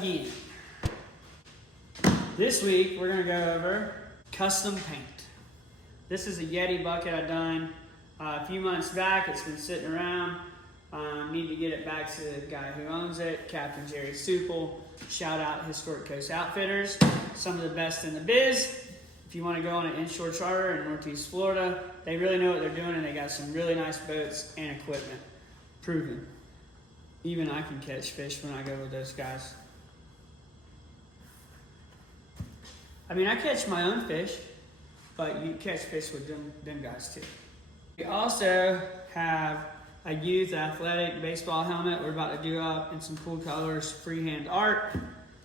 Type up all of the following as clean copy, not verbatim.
again. This week, we're gonna go over custom paint. This is a Yeti bucket I done a few months back. It's been sitting around. Need to get it back to the guy who owns it, Captain Jerry Supel. Shout out Historic Coast Outfitters, some of the best in the biz. If you want to go on an inshore charter in Northeast Florida, they really know what they're doing, and they got some really nice boats and equipment. Proven. Even I can catch fish when I go with those guys. I mean, I catch my own fish, but you catch fish with them guys too. We also have a youth athletic baseball helmet we're about to do up in some cool colors, freehand art.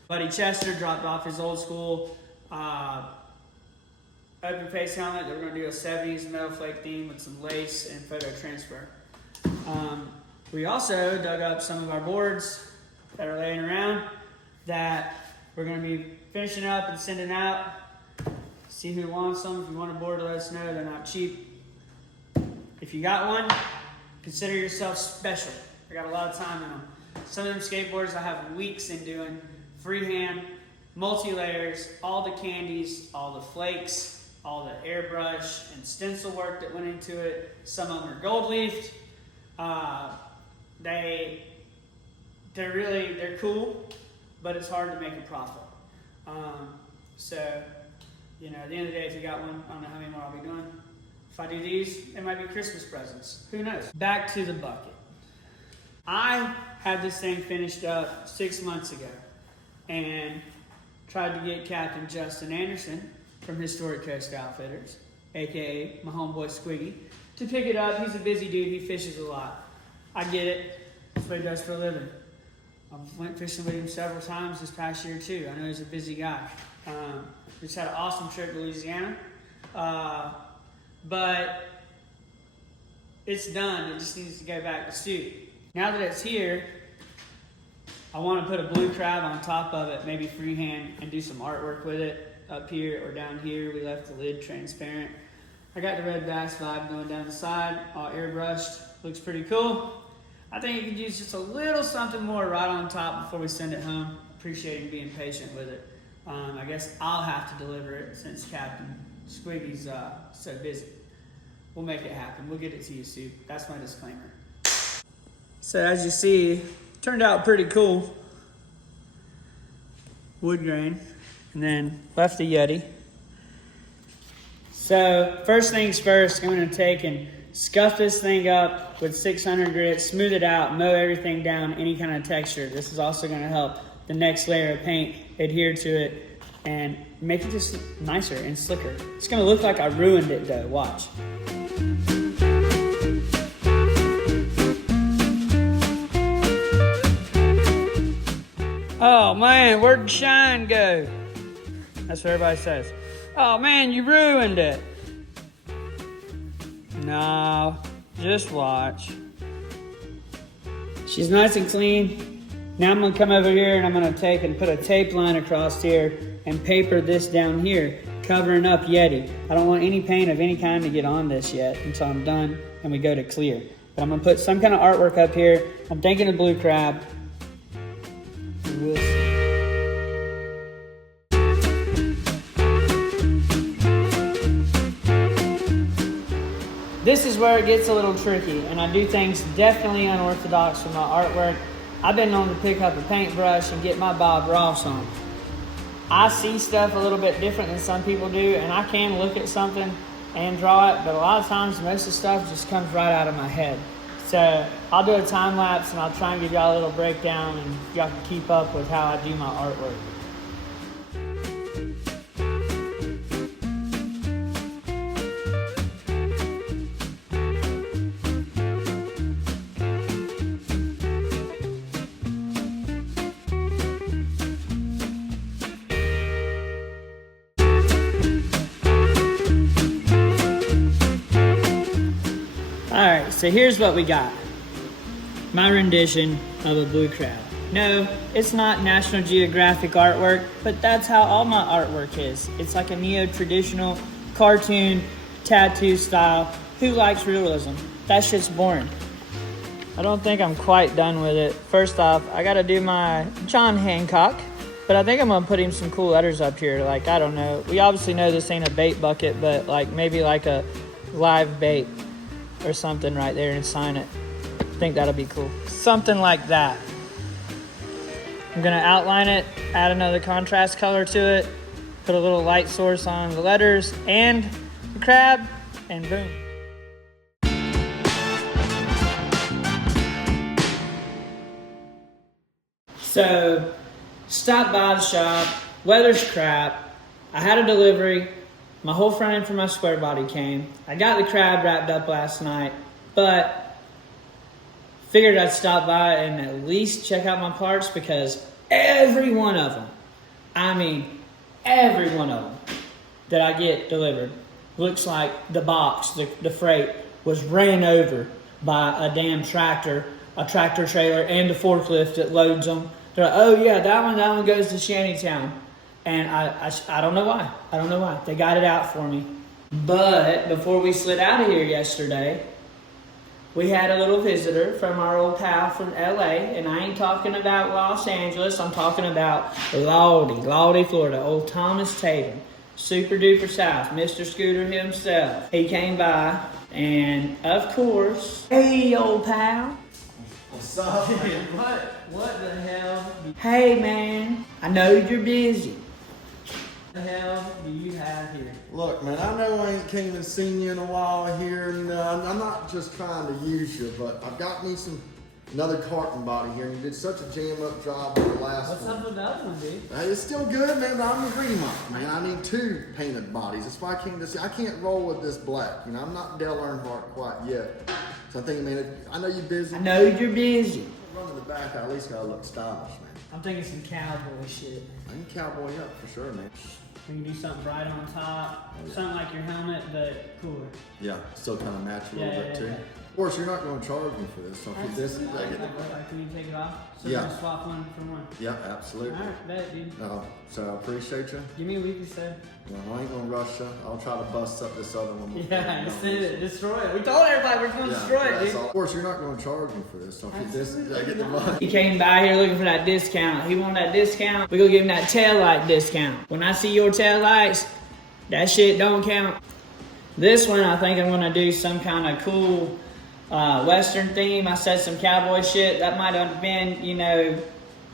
Buddy Chester dropped off his old school open face helmet that we're gonna do a 70s metal flake theme with some lace and photo transfer. We also dug up some of our boards that are laying around that we're gonna be finishing up and sending out. See who wants them. If you want a board, let us know. They're not cheap. If you got one, consider yourself special. I got a lot of time in them. Some of them skateboards I have weeks in doing. Freehand, multi-layers, all the candies, all the flakes, all the airbrush and stencil work that went into it. Some of them are gold leafed. They're cool, but it's hard to make a profit. So, you know, at the end of the day, if you got one, I don't know how many more I'll be doing. If I do these, it might be Christmas presents. Who knows? Back to the bucket. I had this thing finished up 6 months ago and tried to get Captain Justin Anderson from Historic Coast Outfitters, aka my homeboy Squiggy, to pick it up. He's a busy dude. He fishes a lot. I get it. That's what he does for a living. I went fishing with him several times this past year too. I know he's a busy guy. Just had an awesome trip to Louisiana. But it's done. It just needs to go back to suit. Now that it's here, I want to put a blue crab on top of it, maybe freehand, and do some artwork with it up here or down here. We left the lid transparent. I got the red bass vibe going down the side, all airbrushed. Looks pretty cool. I think you could use just a little something more right on top before we send it home. Appreciate you being patient with it. I guess I'll have to deliver it since Captain Squiggy's so busy. We'll make it happen. We'll get it to you soon. That's my disclaimer. So as you see, turned out pretty cool. Wood grain. And then left the Yeti. So first things first, I'm going to take and scuff this thing up with 600 grit, smooth it out, mow everything down, any kind of texture. This is also going to help the next layer of paint adhere to it and make it just nicer and slicker. It's going to look like I ruined it though, watch. Oh man, where'd the shine go? That's what everybody says. Oh man, you ruined it. No, just watch. She's nice and clean. Now I'm gonna come over here and I'm gonna take and put a tape line across here and paper this down here, covering up Yeti. I don't want any paint of any kind to get on this yet until I'm done and we go to clear. But I'm gonna put some kind of artwork up here. I'm thinking of blue crab. We'll see. This is where it gets a little tricky, and I do things definitely unorthodox with my artwork. I've been known to pick up a paintbrush and get my Bob Ross on. I see stuff a little bit different than some people do, and I can look at something and draw it, but a lot of times most of the stuff just comes right out of my head. So I'll do a time lapse and I'll try and give y'all a little breakdown and y'all can keep up with how I do my artwork. Alright, so here's what we got. My rendition of a blue crab. No, it's not National Geographic artwork, but that's how all my artwork is. It's like a neo-traditional cartoon tattoo style. Who likes realism? That shit's boring. I don't think I'm quite done with it. First off, I gotta do my John Hancock, but I think I'm gonna put him some cool letters up here. Like, I don't know. We obviously know this ain't a bait bucket, but like maybe like a live bait or something right there and sign it. I think that'll be cool. Something like that. I'm gonna outline it, add another contrast color to it, put a little light source on the letters and the crab, and boom. So, stopped by the shop, weather's crap, I had a delivery, my whole front end for my square body came. I got the crab wrapped up last night, but figured I'd stop by and at least check out my parts because every one of them, I mean every one of them that I get delivered looks like the box, the freight was ran over by a damn tractor, a tractor trailer, and a forklift that loads them. They're like, oh yeah, that one goes to Shantytown. And I don't know why. I don't know why. They got it out for me. But before we slid out of here yesterday, we had a little visitor from our old pal from LA, and I ain't talking about Los Angeles, I'm talking about Lawdy, Florida, old Thomas Tatum, SuperDuperSouth, Mr. Scooter himself. He came by, and of course, hey old pal. What's up? What the hell? Hey man, I know you're busy. What the hell do you have here? Look, man, I know I ain't came and seen you in a while here, and I'm not just trying to use you, but I've got me another carton body here, and you did such a jam-up job with the last one. What's up with the other one, dude? It's still good, man, but I'm a green month, man. I need 2 painted bodies. That's why I can't roll with this black. You know, I'm not Dale Earnhardt quite yet. So I'm thinking, man, I know you're busy. I know you're busy. Run to the back, I at least gotta look stylish, man. I'm thinking some cowboy shit. I can cowboy up for sure, man. We can do something bright on top, something like your helmet, but cooler. Yeah, still kind of match a little bit too. Yeah. Of course, you're not going to charge me for this. So if this, I get Can you take it off? So yeah. we can swap one for one. Yeah, absolutely. All right, bet, dude. So I appreciate you. Give me a week or so. Well, I ain't gonna rush you. I'll try to bust up this other one. Yeah, send it, destroy it. We told everybody we're gonna destroy it, dude. Of course, you're not going to charge me for this. So if this, I get the money. He came by here looking for that discount. He wanted that discount. We gonna give him that tail light discount. When I see your tail lights, that shit don't count. This one, I think I'm gonna do some kind of cool Western theme. I said some cowboy shit. That might have been, you know,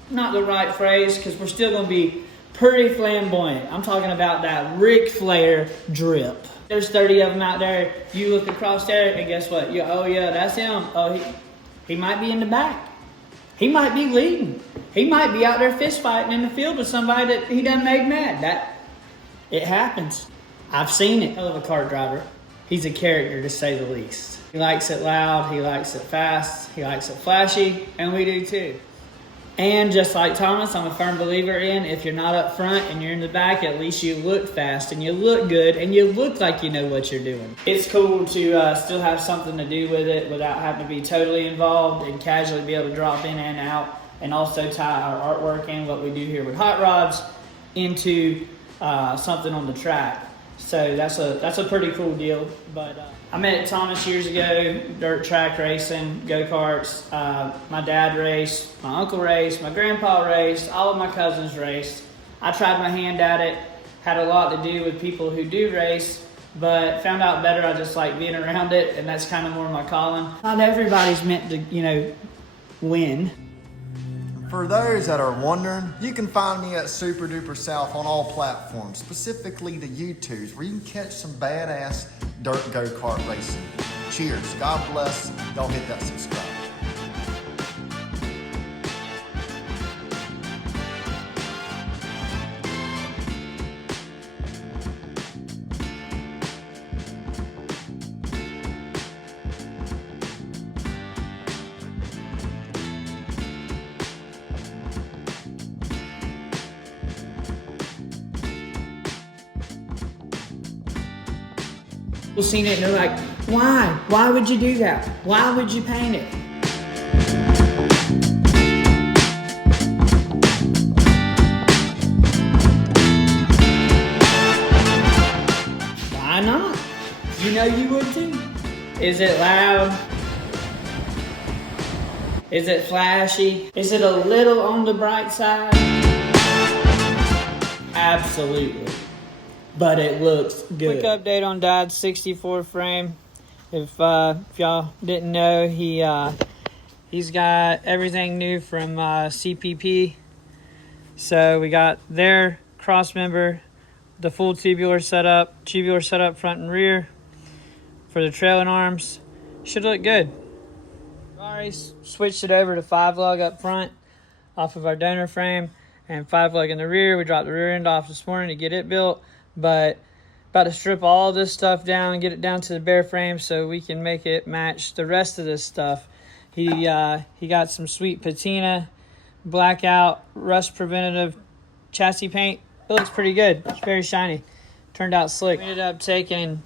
not the right phrase because we're still gonna be pretty flamboyant. I'm talking about that Ric Flair drip. There's 30 of them out there. You look across there and guess what? Oh yeah, that's him. Oh, he might be in the back. He might be leading. He might be out there fist fighting in the field with somebody that he done made mad. It happens. I've seen it. Hell of a car driver. He's a character to say the least. He likes it loud, he likes it fast, he likes it flashy, and we do too. And just like Thomas, I'm a firm believer in if you're not up front and you're in the back, at least you look fast and you look good and you look like you know what you're doing. It's cool to still have something to do with it without having to be totally involved and casually be able to drop in and out, and also tie our artwork and what we do here with hot rods into something on the track. So that's a pretty cool deal. But I met Thomas years ago, dirt track racing, go-karts. My dad raced, my uncle raced, my grandpa raced, all of my cousins raced. I tried my hand at it, had a lot to do with people who do race, but found out better I just like being around it, and that's kind of more my calling. Not everybody's meant to, you know, win. For those that are wondering, you can find me at SuperDuperSouth on all platforms, specifically the YouTubes, where you can catch some badass dirt go-kart racing. Cheers. God bless. Y'all hit that subscribe. People seen it and they're like, why? Why would you do that? Why would you paint it? Why not? You know you would too. Is it loud? Is it flashy? Is it a little on the bright side? Absolutely. But it looks good. Quick update on Dad's 64 frame. If y'all didn't know, he's got everything new from CPP. So we got their cross member, the full tubular setup front and rear for the trailing arms. Should look good. Already switched it over to 5-lug up front off of our donor frame and 5-lug in the rear. We dropped the rear end off this morning to get it built, but about to strip all this stuff down and get it down to the bare frame so we can make it match the rest of this stuff. He got some sweet patina, blackout, rust preventative chassis paint. It looks pretty good. It's very shiny. Turned out slick. We ended up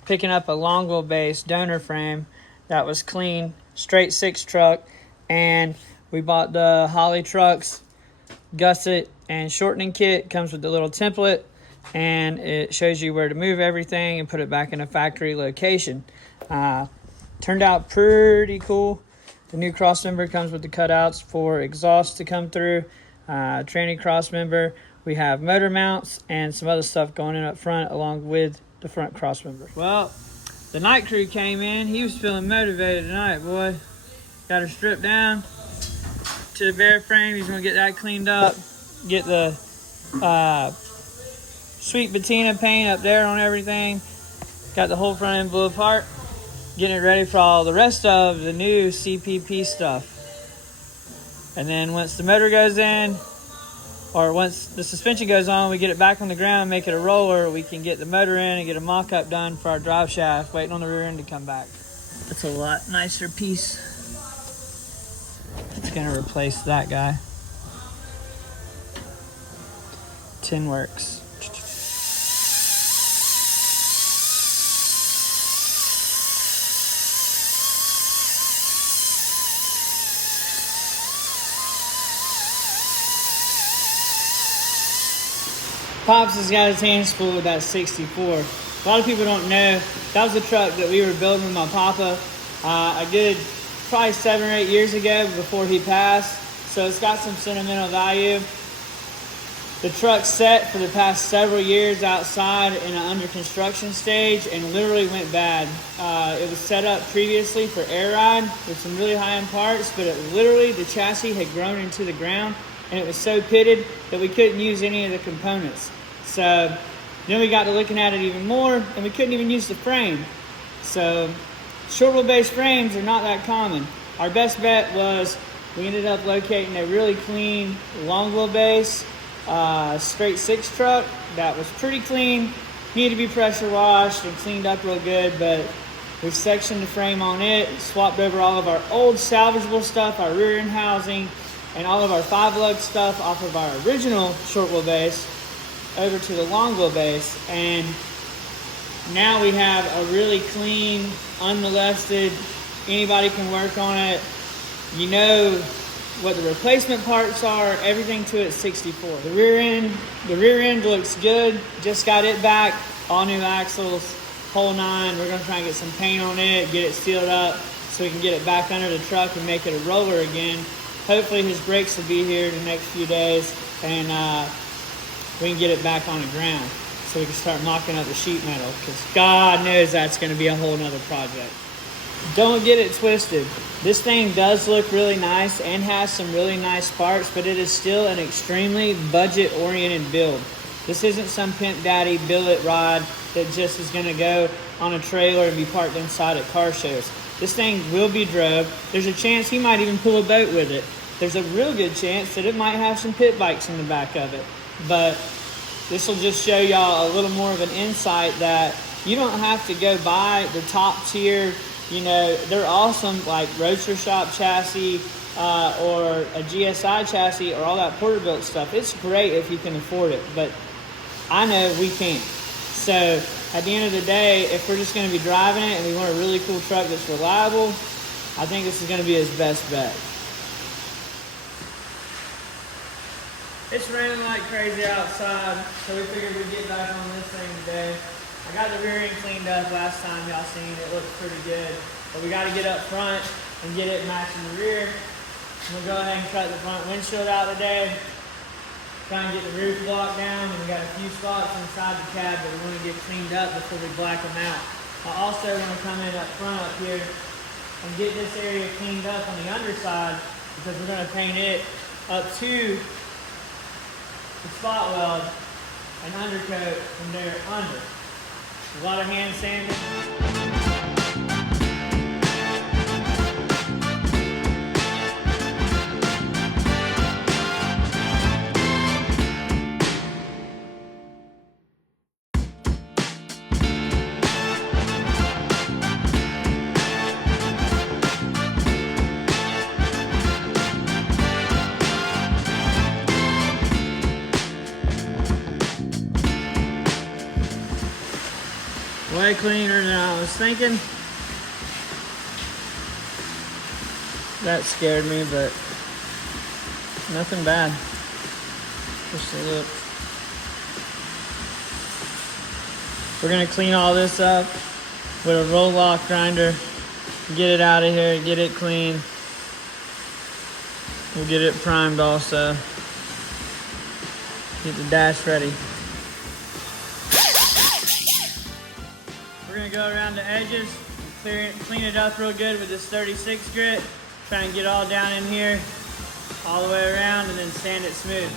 picking up a long wheelbase donor frame that was clean, straight 6 truck, and we bought the Holley Trucks gusset and shortening kit. Comes with the little template, and it shows you where to move everything and put it back in a factory location. Turned out pretty cool. The new cross member comes with the cutouts for exhaust to come through, tranny cross member. We have motor mounts and some other stuff going in up front along with the front cross member. Well, the night crew came in. He was feeling motivated tonight, boy. Got her stripped down to the bare frame. He's gonna get that cleaned up, get the sweet patina paint up there on everything. Got the whole front end blew apart. Getting it ready for all the rest of the new CPP stuff. And then once the motor goes in, or once the suspension goes on, we get it back on the ground, make it a roller. We can get the motor in and get a mock-up done for our drive shaft, waiting on the rear end to come back. That's a lot nicer piece. It's gonna replace that guy. Tin works. Pops has got his hands full with that 64. A lot of people don't know, that was the truck that we were building with my papa. I did probably 7 or 8 years ago before he passed, so it's got some sentimental value. The truck's set for the past several years outside in an under construction stage and literally went bad. It was set up previously for air ride with some really high-end parts, but the chassis had grown into the ground and it was so pitted that we couldn't use any of the components. So then we got to looking at it even more, and we couldn't even use the frame. So short wheelbase frames are not that common. Our best bet was we ended up locating a really clean long wheelbase straight 6 truck that was pretty clean, needed to be pressure washed and cleaned up real good, but we sectioned the frame on it, swapped over all of our old salvageable stuff, our rear end housing, and all of our 5-lug stuff off of our original short wheelbase over to the long wheelbase. And now we have a really clean, unmolested, anybody can work on it. You know what the replacement parts are, everything to it 64. The rear end looks good, just got it back, all new axles, whole 9. We're gonna try and get some paint on it, get it sealed up so we can get it back under the truck and make it a roller again. Hopefully his brakes will be here in the next few days, and we can get it back on the ground so we can start mocking up the sheet metal, because God knows that's going to be a whole nother project. Don't get it twisted. This thing does look really nice and has some really nice parts, but it is still an extremely budget-oriented build. This isn't some Pimp Daddy billet rod that just is going to go on a trailer and be parked inside at car shows. This thing will be drove. There's a chance he might even pull a boat with it. There's a real good chance that it might have some pit bikes in the back of it. But this will just show y'all a little more of an insight that you don't have to go buy the top tier, they're awesome, like Roadster Shop chassis or a GSI chassis or all that Porterbuilt stuff. It's great if you can afford it, but I know we can't. So at the end of the day, if we're just going to be driving it and we want a really cool truck that's reliable, I think this is going to be his best bet. It's raining like crazy outside, so we figured we'd get back on this thing today. I got the rear end cleaned up last time y'all seen it. It looked pretty good. But we got to get up front and get it matching the rear. We'll go ahead and cut the front windshield out today. Try and get the roof blocked down, and we got a few spots inside the cab that we want to get cleaned up before we black them out. I also want to come in up front up here and get this area cleaned up on the underside, because we're going to paint it up to the spot weld and undercoat from there under. A lot of hand sanding. Way cleaner than I was thinking. That scared me, but nothing bad. Just a look. We're gonna clean all this up with a roll lock grinder. Get it out of here, get it clean. We'll get it primed also. Get the dash ready. We're gonna go around the edges, clean it up real good with this 36 grit. Try and get all down in here, all the way around, and then sand it smooth.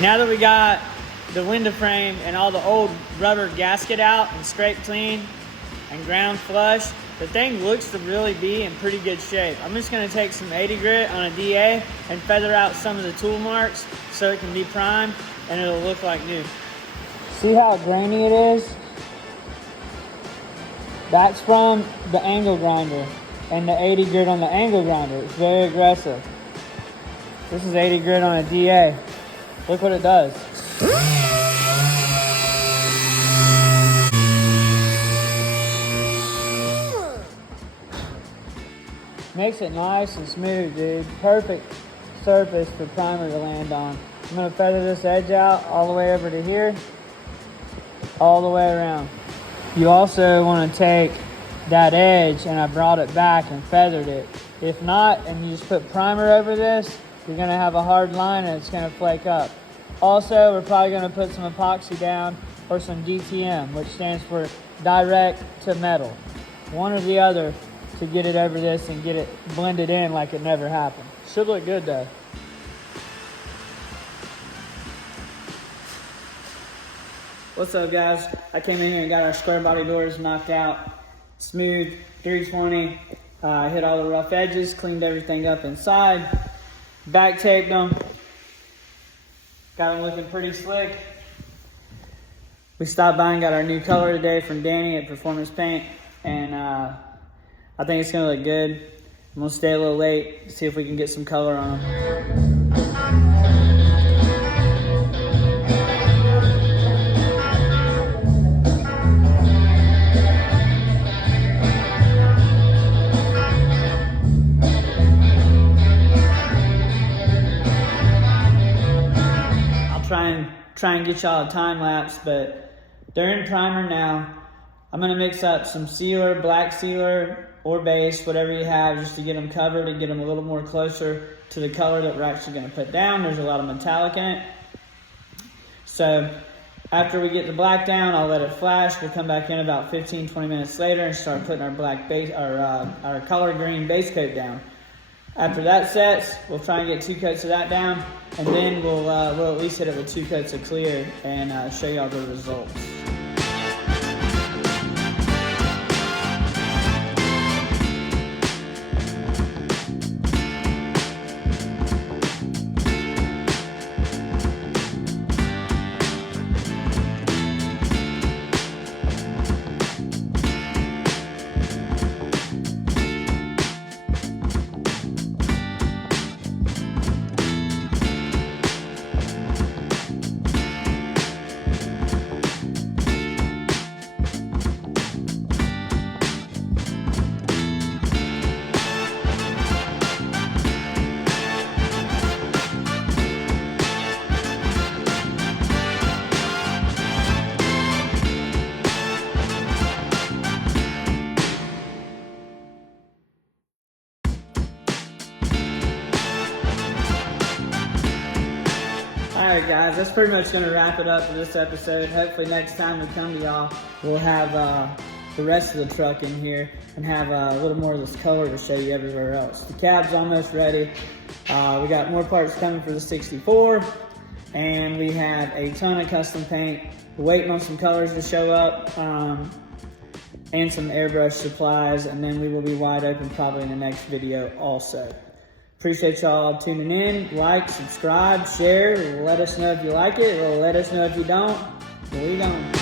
Now that we got the window frame and all the old rubber gasket out and scraped clean and ground flush, the thing looks to really be in pretty good shape. I'm just gonna take some 80 grit on a DA and feather out some of the tool marks so it can be primed and it'll look like new. See how grainy it is? That's from the angle grinder and the 80 grit on the angle grinder. It's very aggressive. This is 80 grit on a DA. Look what it does. Makes it nice and smooth, dude. Perfect surface for primer to land on. I'm gonna feather this edge out all the way over to here, all the way around. You also wanna take that edge, and I brought it back and feathered it. If not, and you just put primer over this, you're gonna have a hard line and it's gonna flake up. Also, we're probably gonna put some epoxy down or some DTM, which stands for direct to metal. One or the other to get it over this and get it blended in like it never happened. Should look good though. What's up guys? I came in here and got our square body doors knocked out. Smooth, 320. Hit all the rough edges, cleaned everything up inside. Back taped them. Got them looking pretty slick. We stopped by and got our new color today from Danny at Performance Paint, and I think it's gonna look good. I'm gonna stay a little late, see if we can get some color on them. Try and get y'all a time lapse, but they're in primer now. I'm gonna mix up some sealer, black sealer or base, whatever you have, just to get them covered and get them a little more closer to the color that we're actually gonna put down. There's a lot of metallic in it. So after we get the black down, I'll let it flash. We'll come back in about 15-20 minutes later and start putting our black base, our color green base coat down. After that sets, we'll try and get 2 coats of that down, and then we'll at least hit it with 2 coats of clear and show y'all the results. Alright guys, that's pretty much going to wrap it up for this episode. Hopefully next time we come to y'all, we'll have the rest of the truck in here and have a little more of this color to show you everywhere else. The cab's almost ready. We got more parts coming for the 64, and we have a ton of custom paint. We're waiting on some colors to show up, and some airbrush supplies, and then we will be wide open probably in the next video also. Appreciate y'all tuning in. Like, subscribe, share. Let us know if you like it, or let us know if you don't. Where you going?